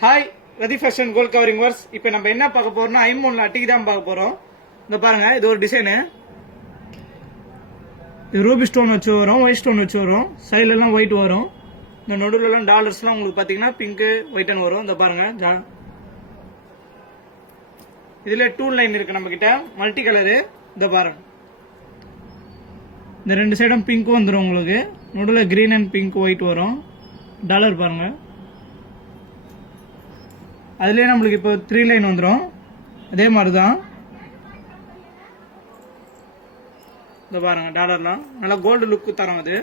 Hi ரதி fashion gold covering verse. இப்போ நம்ம என்ன பார்க்க போறோம்னா ஐமோன்ல அட்டிக்கு தான் பார்க்க போறோம். இந்த பாருங்க, இது ஒரு டிசைனு. இது ரூபி ஸ்டோன் வச்சு வரும், ஒயிட் ஸ்டோன் வச்சு வரும், சைடுல எல்லாம் ஒயிட் வரும். இந்த நடுவில் எல்லாம் டாலர்ஸ்லாம் உங்களுக்கு பாத்தீங்கன்னா பிங்க் ஒயிட் அண்ட் வரும். இந்த பாருங்க, இதுல டூல் லைன் இருக்கு நம்ம கிட்ட, மல்டி கலரு. இந்த பாருங்க, இந்த ரெண்டு சைடும் பிங்க் வந்துடும் உங்களுக்கு. நடுவில் கிரீன் அண்ட் பிங்க் ஒயிட் வரும். டாலர் பாருங்க, அதுலயே நம்மளுக்கு இப்போ 3 லைன் வந்துடும். அதே மாதிரி தான் இந்த பாருங்க, டாலர்லாம் நல்லா கோல்டு லுக் தரும். அது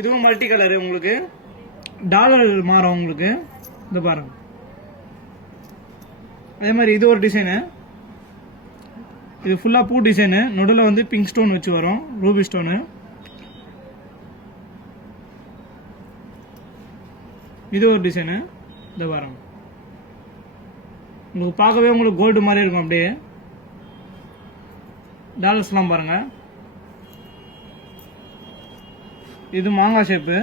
இதுவும் மல்டி கலரு, உங்களுக்கு டாலர் மாறும் உங்களுக்கு. இந்த பாருங்க, அதே மாதிரி இது ஒரு டிசைனு. இது ஃபுல்லா பூ டிசைனு, நடுவில் வந்து பிங்க் ஸ்டோன் வச்சு வரும், ரூபி ஸ்டோனு. இது ஒரு டிசைனு. இந்த பாருங்க, உங்களுக்கு பார்க்கவே உங்களுக்கு கோல்டு மாதிரி இருக்கும். அப்படியே டாலர்ஸ்லாம் பாருங்க. இது மாங்காய் ஷேப்பு,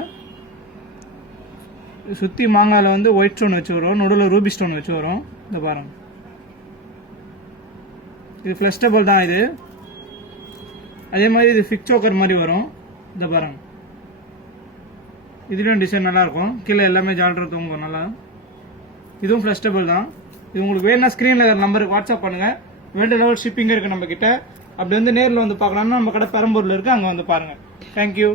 சுற்றி மாங்காயில் வந்து ஒயிட் ஸ்டோன் வச்சு வரும், நடுவில் ரூபி ஸ்டோன் வச்சு வரும். இந்த பாருங்க, இது ஃபிளெக்சிபிள் தான் இது. அதே மாதிரி இது ஃபிக் சோக்கர் மாதிரி வரும். இந்த பாருங்க, இதுலேயும் டிசைன் நல்லா இருக்கும். கீழே எல்லாமே ஜால்ரா தொங்கும் நல்லா. இதுவும் ஃபிளெக்சிபிள் தான். இது உங்களுக்கு வேணும்னா ஸ்க்ரீனில் நம்பருக்கு வாட்ஸ்அப் பண்ணுங்க. வேர்ல்டு லெவல் ஷிப்பிங் இருக்கு நம்ம கிட்ட. அப்படி வந்து நேரில் வந்து பார்க்கலாம்னா நம்ம கடை பெரம்பூரில் இருக்கு, அங்கே வந்து பாருங்க. தேங்க்யூ.